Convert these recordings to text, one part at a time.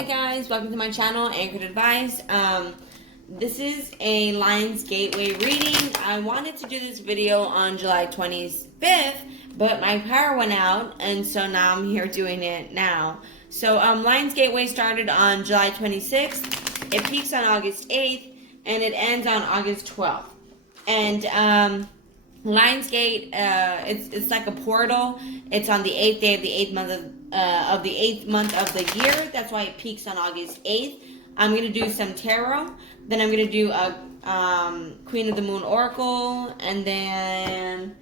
Hi guys, welcome to my channel, Anchoredadvice. This is a Lions Gateway reading. I wanted to do this video on July 25th, but my power went out, and so now I'm here doing it now. So Lions Gateway started on July 26th. It peaks on August 8th, and it ends on August 12th. And Lionsgate, it's like a portal. It's on the 8th day of the 8th month of the 8th month of the year. That's why it peaks on August 8th. I'm gonna do some tarot. Then I'm gonna do a Queen of the Moon Oracle, and then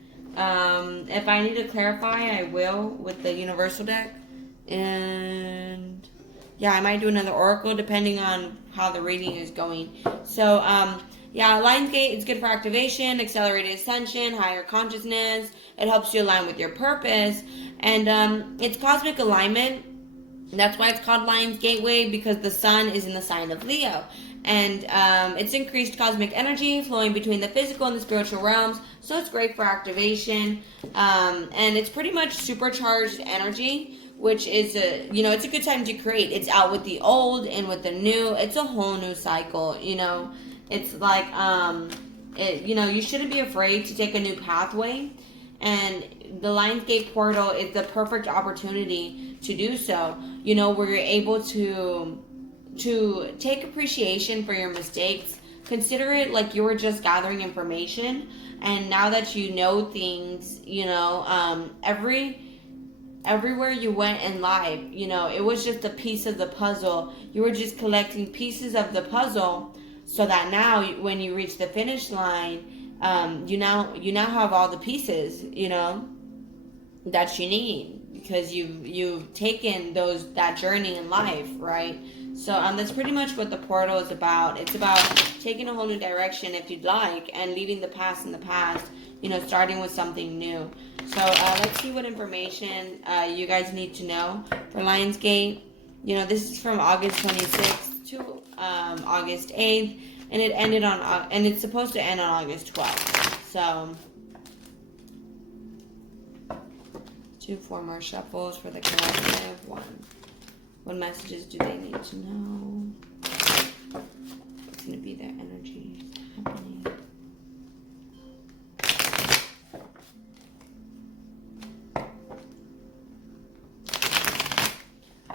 if I need to clarify, I will with the Universal deck. And yeah, I might do another Oracle depending on how the reading is going. So yeah, Lionsgate is good for activation, accelerated ascension, higher consciousness. It helps you align with your purpose. And it's cosmic alignment. That's why it's called Lions Gateway, because the sun is in the sign of Leo. And it's increased cosmic energy flowing between the physical and the spiritual realms. So it's great for activation. And it's pretty much supercharged energy, which is, it's a good time to create. It's out with the old and with the new. It's a whole new cycle, It's like, you shouldn't be afraid to take a new pathway. And the Lionsgate portal is the perfect opportunity to do so. Where you're able to take appreciation for your mistakes. Consider it like you were just gathering information. And now that you know things, everywhere you went in life, it was just a piece of the puzzle. You were just collecting pieces of the puzzle. So that now, when you reach the finish line, you now have all the pieces, that you need, because you've taken that journey in life, right? So that's pretty much what the portal is about. It's about taking a whole new direction, if you'd like, and leaving the past in the past. Starting with something new. So let's see what information you guys need to know for Lionsgate. This is from August 26th to August 8th, and it ended and it's supposed to end on August 12th. So 4 more shuffles for the collective. What messages do they need to know? What's going to be their energy happening?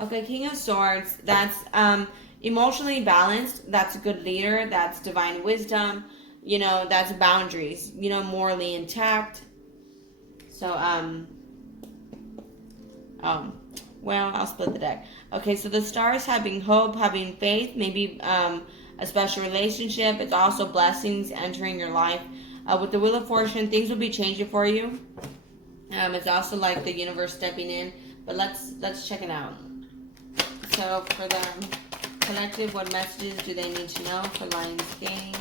Okay, King of Swords, that's emotionally balanced. That's a good leader. That's divine wisdom. That's boundaries. Morally intact. So, I'll split the deck. Okay, so the stars having hope, having faith, maybe a special relationship. It's also blessings entering your life. With the Wheel of Fortune, things will be changing for you. It's also like the universe stepping in. But let's check it out. So for the collective, what messages do they need to know for Lionsgate?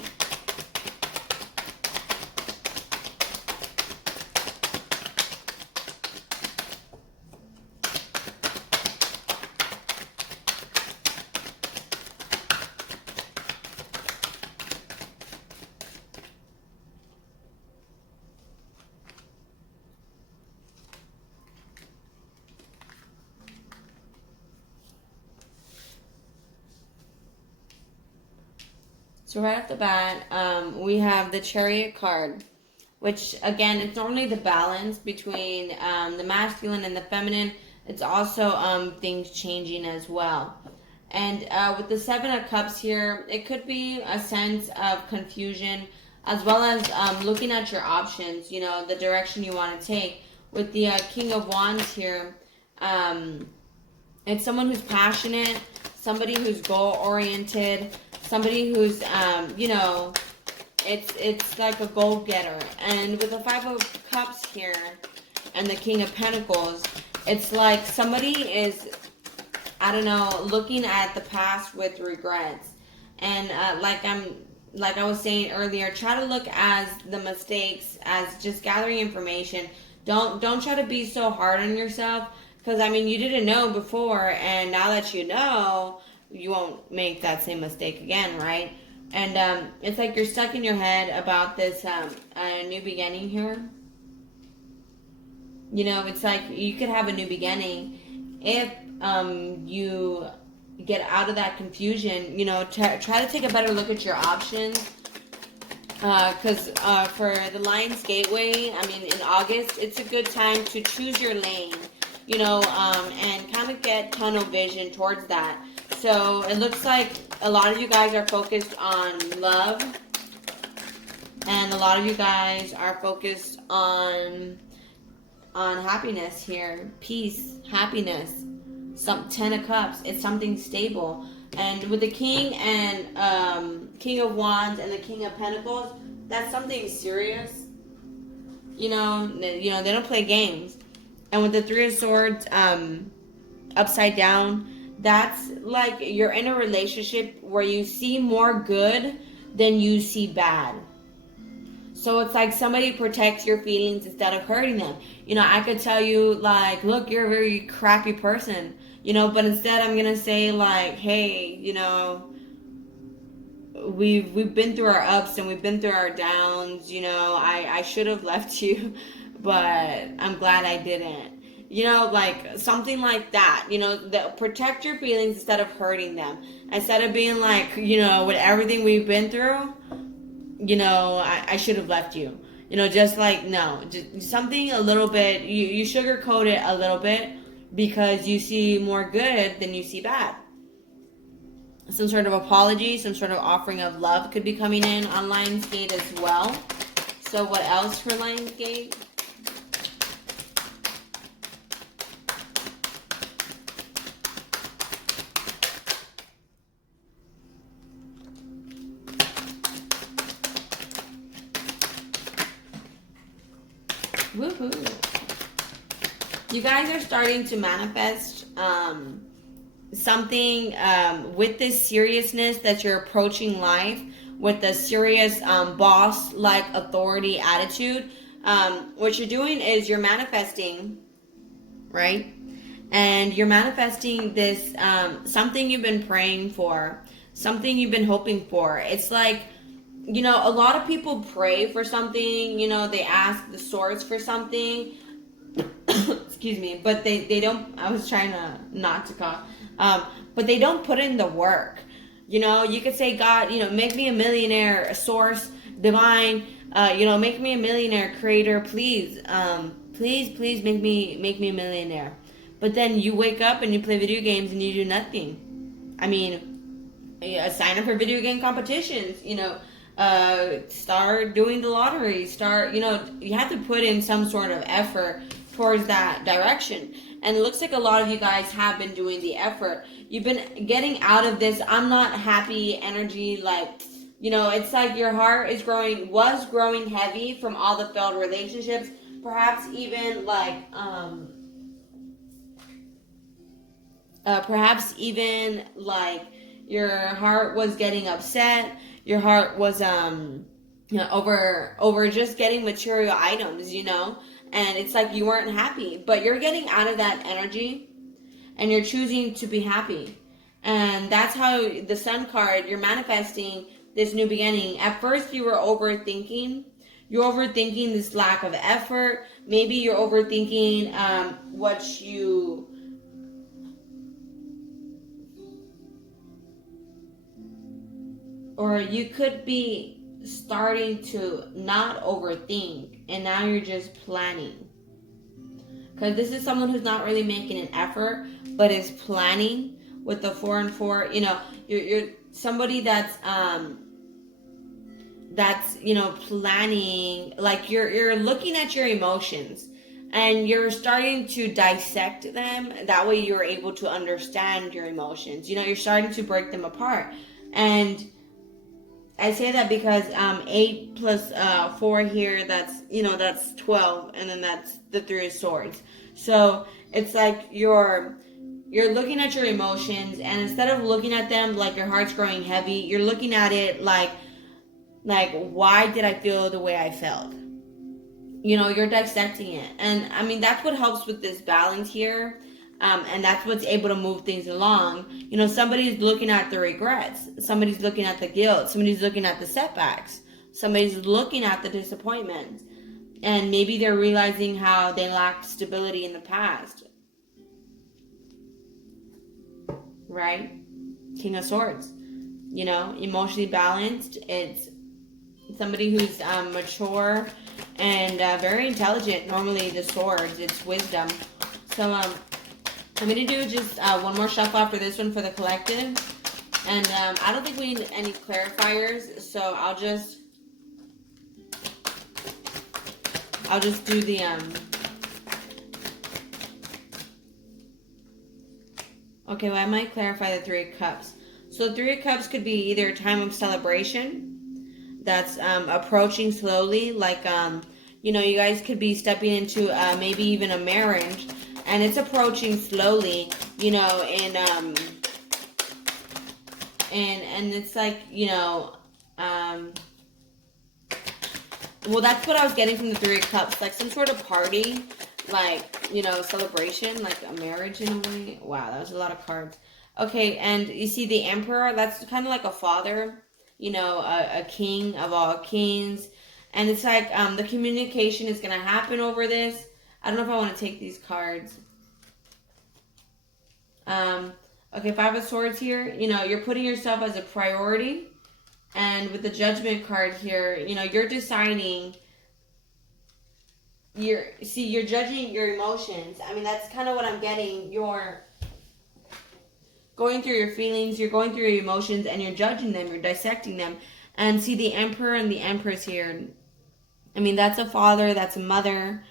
So right off the bat, we have the Chariot card, which, again, it's normally the balance between the masculine and the feminine. It's also things changing as well. And with the 7 of Cups here, it could be a sense of confusion, as well as looking at your options, the direction you want to take. With the King of Wands here, it's someone who's passionate, somebody who's goal-oriented, somebody who's, it's like a goal-getter. And with the 5 of Cups here and the King of Pentacles, it's like somebody is, looking at the past with regrets. And like I was saying earlier, try to look at the mistakes as just gathering information. Don't try to be so hard on yourself, because, you didn't know before, and now that you know, you won't make that same mistake again, right? And it's like you're stuck in your head about this new beginning here. It's like you could have a new beginning if you get out of that confusion. You know, try to take a better look at your options. Because for the Lions Gateway, I mean, in August, it's a good time to choose your lane, you know, and kind of get tunnel vision towards that. So it looks like a lot of you guys are focused on love, and a lot of you guys are focused on happiness here, peace, happiness. Some 10 of Cups, it's something stable. And with the King and King of Wands and the King of Pentacles, that's something serious. You know, they don't play games. And with the Three of Swords upside down, that's like you're in a relationship where you see more good than you see bad. So it's like somebody protects your feelings instead of hurting them. You know, I could tell you, like, look, you're a very crappy person, you know, but instead I'm going to say, like, hey, you know, we've been through our ups and we've been through our downs, you know, I should have left you, but I'm glad I didn't. You know, like, something like that, you know, protect your feelings instead of hurting them. Instead of being like, you know, with everything we've been through, you know, I should have left you. You know, just like, no, just something a little bit, you sugarcoat it a little bit because you see more good than you see bad. Some sort of apology, some sort of offering of love could be coming in on Lionsgate as well. So what else for Lionsgate? Woohoo! You guys are starting to manifest something with this seriousness that you're approaching life with a serious boss-like authority attitude. What you're doing is you're manifesting, right? And you're manifesting this something you've been praying for, something you've been hoping for. It's like, you know, a lot of people pray for something, you know, they ask the source for something, excuse me, but they don't, I was trying to not to cough, but they don't put in the work. You know, you could say, God, you know, make me a millionaire, a source, divine, you know, make me a millionaire, creator, please, please make me a millionaire. But then you wake up and you play video games and you do nothing. I mean, sign up for video game competitions, you know, start doing the lottery, you know, you have to put in some sort of effort towards that direction. And it looks like a lot of you guys have been doing the effort. You've been getting out of this I'm not happy energy, like, you know, it's like your heart was growing heavy from all the failed relationships, perhaps even like your heart was getting upset. Your heart was you know, over just getting material items, you know, and it's like you weren't happy, but you're getting out of that energy and you're choosing to be happy. And that's how the Sun card, you're manifesting this new beginning. At first you were overthinking. You're overthinking this lack of effort. Maybe you're overthinking what you or you could be starting to not overthink and now you're just planning. Because this is someone who's not really making an effort but is planning with the 4 and 4. You know, you're somebody that's you know, planning, like you're looking at your emotions and you're starting to dissect them. That way you're able to understand your emotions. You know, you're starting to break them apart. And I say that because 8 plus 4 here, that's, you know, that's 12, and then that's the 3 of Swords. So it's like you're looking at your emotions, and instead of looking at them like your heart's growing heavy, you're looking at it like why did I feel the way I felt? You know, you're dissecting it. And I mean, that's what helps with this balance here. And that's what's able to move things along. You know, somebody's looking at the regrets. Somebody's looking at the guilt. Somebody's looking at the setbacks. Somebody's looking at the disappointments. And maybe they're realizing how they lacked stability in the past. Right? King of Swords. You know, emotionally balanced. It's somebody who's mature and very intelligent. Normally the swords, it's wisdom. So I'm going to do just one more shuffle after this one for the collective. And I don't think we need any clarifiers, so I'll just do the okay, well, I might clarify the Three of Cups. So the Three of Cups could be either a time of celebration that's approaching slowly, like you know, you guys could be stepping into maybe even a marriage, and it's approaching slowly, you know, and it's like, you know, well, that's what I was getting from the Three of Cups, like some sort of party, like, you know, celebration, like a marriage in a way. Wow, that was a lot of cards. Okay, and you see the Emperor, that's kind of like a father, you know, a king of all kings. And it's like the communication is going to happen over this. I don't know if I want to take these cards. Okay, Five of Swords here, you know, you're putting yourself as a priority. And with the Judgment card here, you know, you're deciding, you're judging your emotions. I mean, that's kind of what I'm getting. You're going through your feelings, you're going through your emotions, and you're judging them, you're dissecting them. And see the Emperor and the Empress here. I mean, that's a father, that's a mother,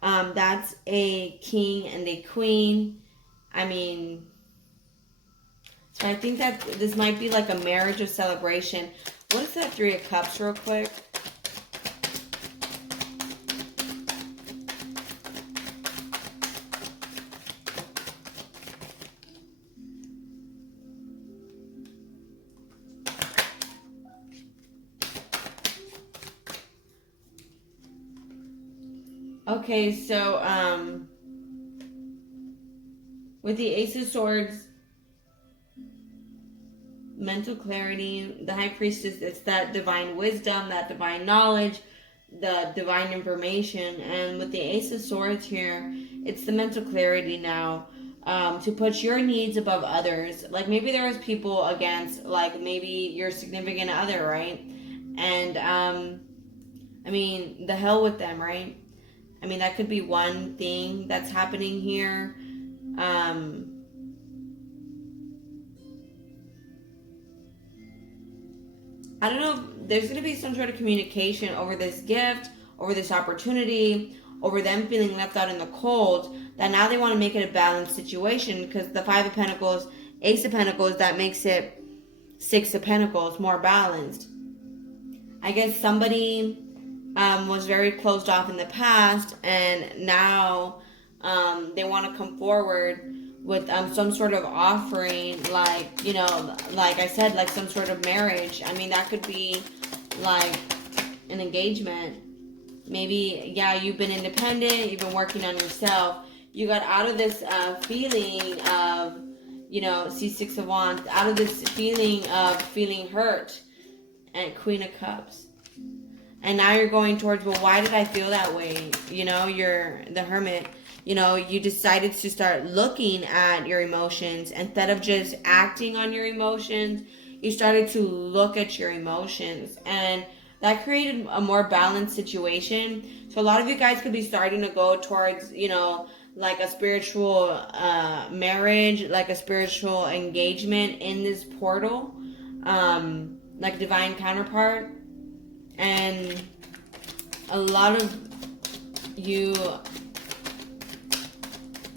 that's a king and a queen. I mean, so I think that this might be like a marriage or celebration. What is that Three of Cups real quick? Okay, so with the Ace of Swords, mental clarity, the High Priestess, it's that divine wisdom, that divine knowledge, the divine information. And with the Ace of Swords here, it's the mental clarity now, to put your needs above others. Like maybe there was people against, like maybe your significant other, right? And I mean, the hell with them, right? I mean, that could be one thing that's happening here. I don't know, there's going to be some sort of communication over this gift, over this opportunity, over them feeling left out in the cold, that now they want to make it a balanced situation, because the Five of Pentacles, Ace of Pentacles, that makes it Six of Pentacles, more balanced. I guess somebody was very closed off in the past, and now they want to come forward with some sort of offering, like, you know, like I said, like some sort of marriage. I mean, that could be like an engagement. Maybe, yeah, you've been independent, you've been working on yourself. You got out of this feeling of, you know, see, Six of Wands, out of this feeling of feeling hurt, and Queen of Cups. And now you're going towards, well, why did I feel that way? You know, you're the Hermit. You know, you decided to start looking at your emotions instead of just acting on your emotions. You started to look at your emotions, and that created a more balanced situation. So a lot of you guys could be starting to go towards, you know, like a spiritual marriage, like a spiritual engagement in this portal, like divine counterpart. And a lot of you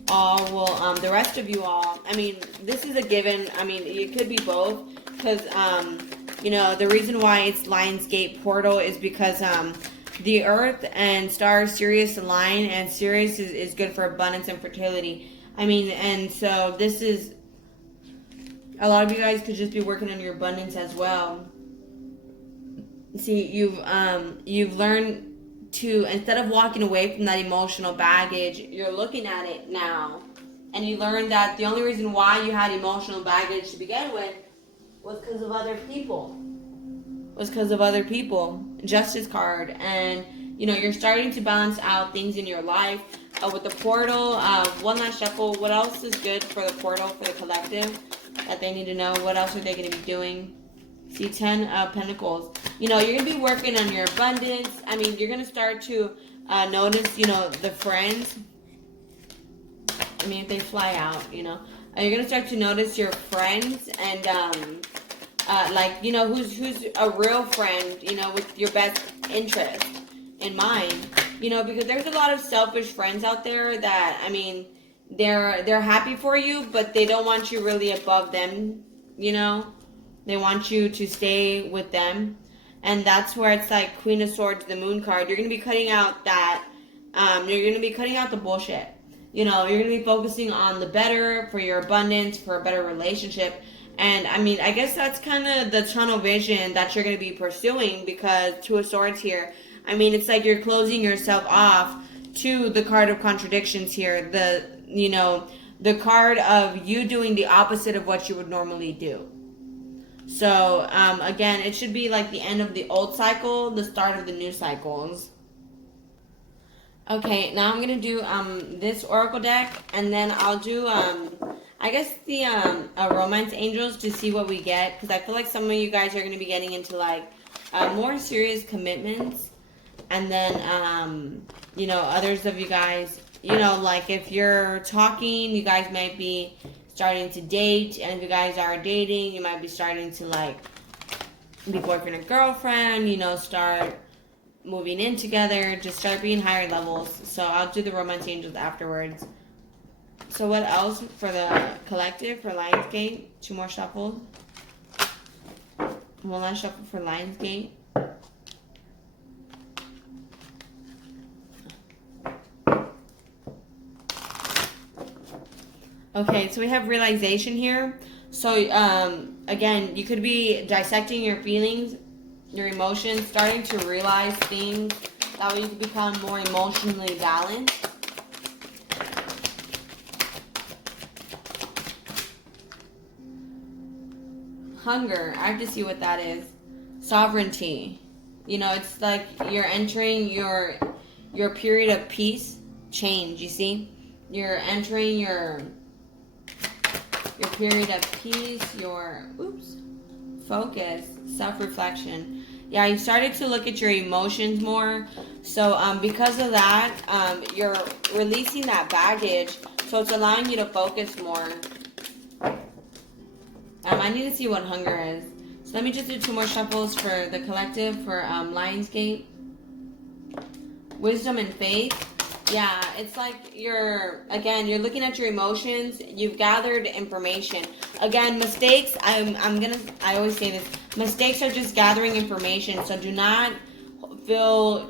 all will, the rest of you all, I mean, this is a given. I mean, it could be both, because, you know, the reason why it's Lionsgate portal is because the Earth and stars Sirius align, and Sirius is good for abundance and fertility. I mean, and so this is, a lot of you guys could just be working on your abundance as well. See, you've learned to, instead of walking away from that emotional baggage, you're looking at it now. And you learn that the only reason why you had emotional baggage to begin with was because of other people. Justice card. And, you know, you're starting to balance out things in your life. With the portal, one last shuffle. What else is good for the portal, for the collective? that they need to know. What else are they going to be doing? See, 10 of Pentacles. You know, you're going to be working on your abundance. I mean, you're going to start to notice, you know, the friends. I mean, if they fly out, you know. You're going to start to notice your friends and, like, you know, who's a real friend, you know, with your best interest in mind. You know, because there's a lot of selfish friends out there that, I mean, they're happy for you, but they don't want you really above them, you know. They want you to stay with them. And that's where it's like Queen of Swords, the Moon card. You're going to be cutting out that, you're going to be cutting out the bullshit. You know, you're going to be focusing on the better, for your abundance, for a better relationship. And, I mean, I guess that's kind of the tunnel vision that you're going to be pursuing, because Two of Swords here, I mean, it's like you're closing yourself off to the card of contradictions here. You know, the card of you doing the opposite of what you would normally do. So, again, it should be like the end of the old cycle, the start of the new cycles. Okay, now I'm going to do this oracle deck, and then I'll do, I guess, the romance angels to see what we get, because I feel like some of you guys are going to be getting into, like, more serious commitments, and then, you know, others of you guys, you know, like, if you're talking, you guys might be starting to date, and if you guys are dating, you might be starting to, like, be boyfriend and girlfriend, you know, start moving in together, just start being higher levels. So I'll do the romance angels afterwards. So what else for the collective, for Lionsgate? 2 more shuffles. 1 last shuffle for Lionsgate. Okay, so we have realization here. So, again, you could be dissecting your feelings, your emotions, starting to realize things. That way you can become more emotionally balanced. Hunger, I have to see what that is. Sovereignty. You know, it's like you're entering your period of peace, change, you see? You're entering your period of peace, your focus, self-reflection. Yeah, you started to look at your emotions more. So because of that, you're releasing that baggage. So it's allowing you to focus more. I need to see what hunger is. So let me just do 2 more shuffles for the collective, for Lionsgate. Wisdom and faith. Yeah, it's like you're looking at your emotions. You've gathered information. Again, mistakes, I always say this. Mistakes are just gathering information. So do not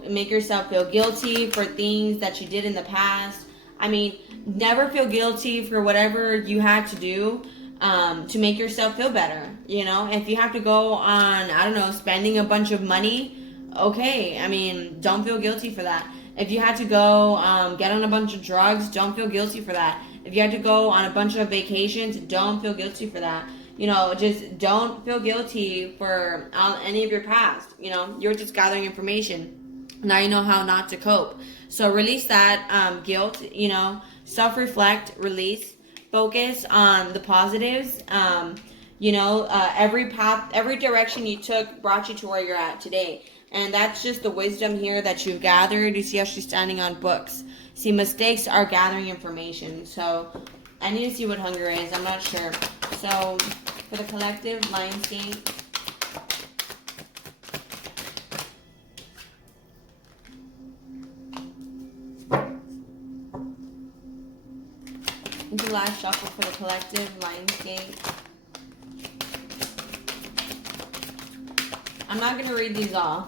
make yourself feel guilty for things that you did in the past. I mean, never feel guilty for whatever you had to do to make yourself feel better. You know, if you have to go on, I don't know, spending a bunch of money, okay. I mean, don't feel guilty for that. If you had to go get on a bunch of drugs, don't feel guilty for that. If you had to go on a bunch of vacations, don't feel guilty for that. You know, just don't feel guilty for any of your past. You know, you're just gathering information. Now you know how not to cope. So release that guilt, you know, self-reflect, release, focus on the positives. You know, every path, every direction you took brought you to where you're at today. And that's just the wisdom here that you've gathered. You see how she's standing on books. See, mistakes are gathering information. So I need to see what hunger is. I'm not sure. So for the collective, Lionsgate. Into the last shuffle for the collective, Lionsgate. I'm not going to read these all.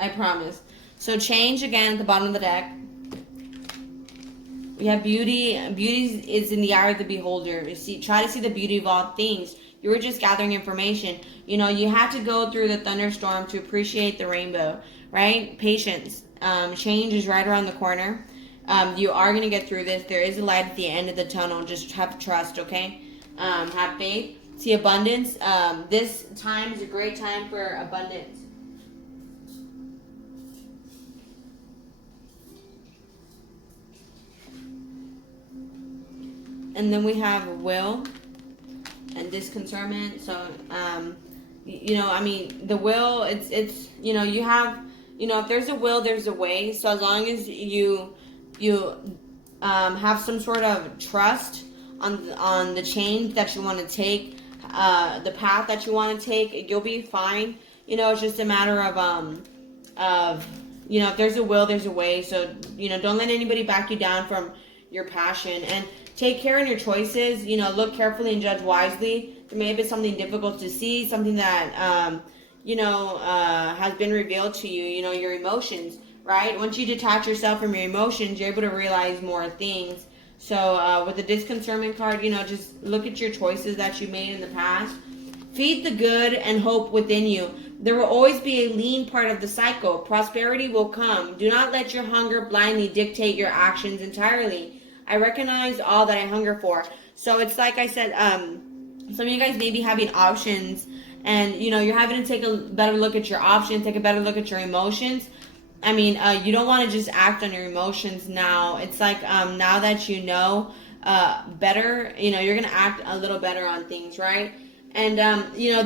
I promise. So change again at the bottom of the deck. We have beauty. Beauty is in the eye of the beholder. You see, try to see the beauty of all things. You were just gathering information. You know, you have to go through the thunderstorm to appreciate the rainbow, right? Patience. Change is right around the corner. You are going to get through this. There is a light at the end of the tunnel. Just have trust, okay? Have faith. See, abundance. This time is a great time for abundance. And then we have will. and disconcernment. So, I mean, the will, it's, you have, if there's a will, there's a way. So as long as you have some sort of trust on the change that you want to take, the path that you want to take, you'll be fine. It's just a matter of if there's a will, there's a way. So, don't let anybody back you down from your passion, and take care in your choices. Look carefully and judge wisely. There may have been something difficult to see, something that, has been revealed to you, your emotions, right? Once you detach yourself from your emotions, you're able to realize more things. So, with the disconcernment card, just look at your choices that you made in the past. Feed the good and hope within you. There will always be a lean part of the cycle. Prosperity will come. Do not let your hunger blindly dictate your actions entirely. I recognize all that I hunger for. So it's like I said, some of you guys may be having options, and you're having to take a better look at your options, take a better look at your emotions. I mean, you don't want to just act on your emotions now. It's like now that you know better, you're gonna act a little better on things, right? And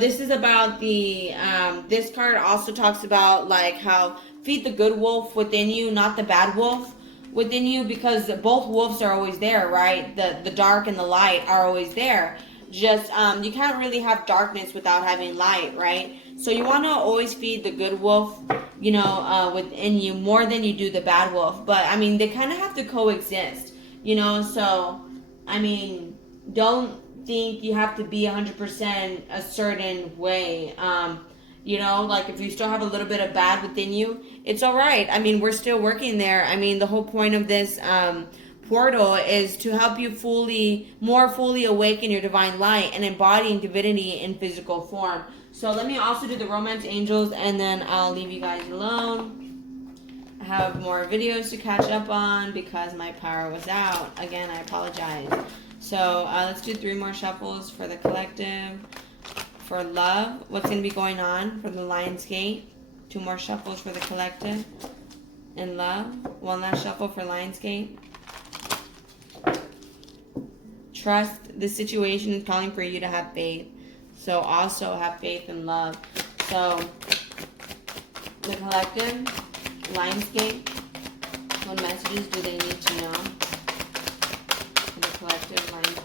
this is about the this card also talks about like how feed the good wolf within you, not the bad wolf within you, because both wolves are always there, right? The dark and the light are always there. Just you can't really have darkness without having light, right? So you want to always feed the good wolf, within you more than you do the bad wolf. But I mean, they kind of have to coexist, So I mean, don't think you have to be 100% a certain way. Like if you still have a little bit of bad within you, it's all right. I mean, we're still working there. I mean, the whole point of this portal is to help you more fully awaken your divine light and embodying divinity in physical form. So let me also do the romance angels, and then I'll leave you guys alone. I have more videos to catch up on because my power was out. Again, I apologize. So let's do 3 more shuffles for the collective. For love, what's going to be going on for the Lion's Gate. 2 more shuffles for the collective. And love, 1 last shuffle for Lion's Gate. Trust, the situation is calling for you to have faith. So also have faith in love. So the collective, Lionsgate, what messages do they need to know? For the collective, Lionsgate.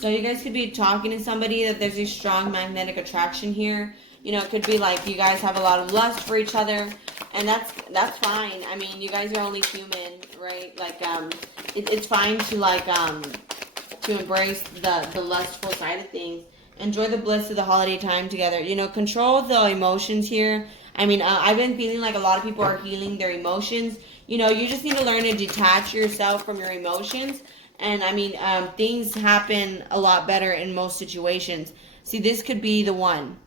So you guys could be talking to somebody that there's a strong magnetic attraction here. It could be like you guys have a lot of lust for each other, and that's fine. I mean, you guys are only human, right? Like it's fine to to embrace the lustful side of things. Enjoy the bliss of the holiday time together. Control the emotions here. I mean, I've been feeling like a lot of people are healing their emotions. You just need to learn to detach yourself from your emotions. And I mean, things happen a lot better in most situations. See, this could be the one.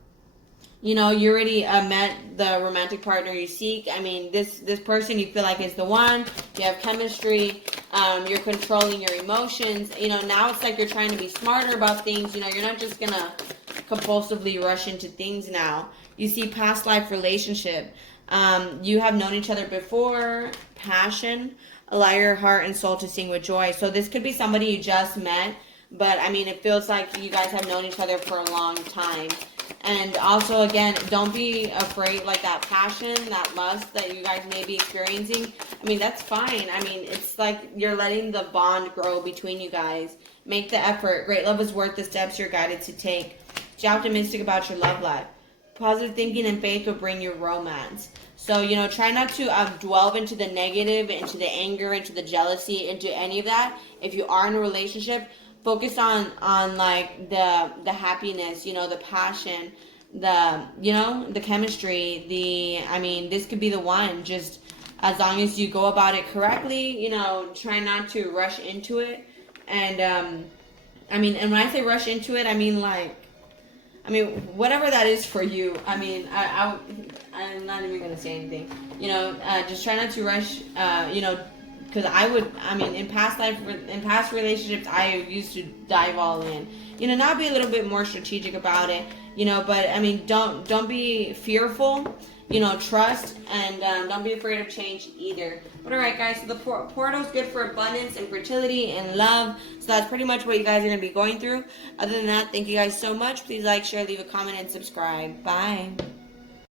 You already met the romantic partner you seek. I mean, this person you feel like is the one. You have chemistry. You're controlling your emotions. Now it's like you're trying to be smarter about things. You're not just going to compulsively rush into things now. You see past life relationship. You have known each other before. Passion. Allow your heart and soul to sing with joy. So this could be somebody you just met. But, I mean, it feels like you guys have known each other for a long time. And also, again, don't be afraid, like that passion, that lust that you guys may be experiencing. I mean, that's fine. I mean, it's like you're letting the bond grow between you guys. Make the effort. Great love is worth the steps you're guided to take. Be optimistic about your love life. Positive thinking and faith will bring you romance. So, try not to delve into the negative, into the anger, into the jealousy, into any of that. If you are in a relationship, focus on like the happiness, the passion, the chemistry, I mean, this could be the one. Just as long as you go about it correctly, try not to rush into it. And I mean, and when I say rush into it, I mean whatever that is for you. I mean, I'm not even gonna say anything. Just try not to rush. Because in past relationships, I used to dive all in. Now be a little bit more strategic about it. But I mean, don't be fearful. trust, and don't be afraid of change either. But alright guys, so the portal is good for abundance and fertility and love. So that's pretty much what you guys are going to be going through. Other than that, thank you guys so much. Please like, share, leave a comment, and subscribe. Bye.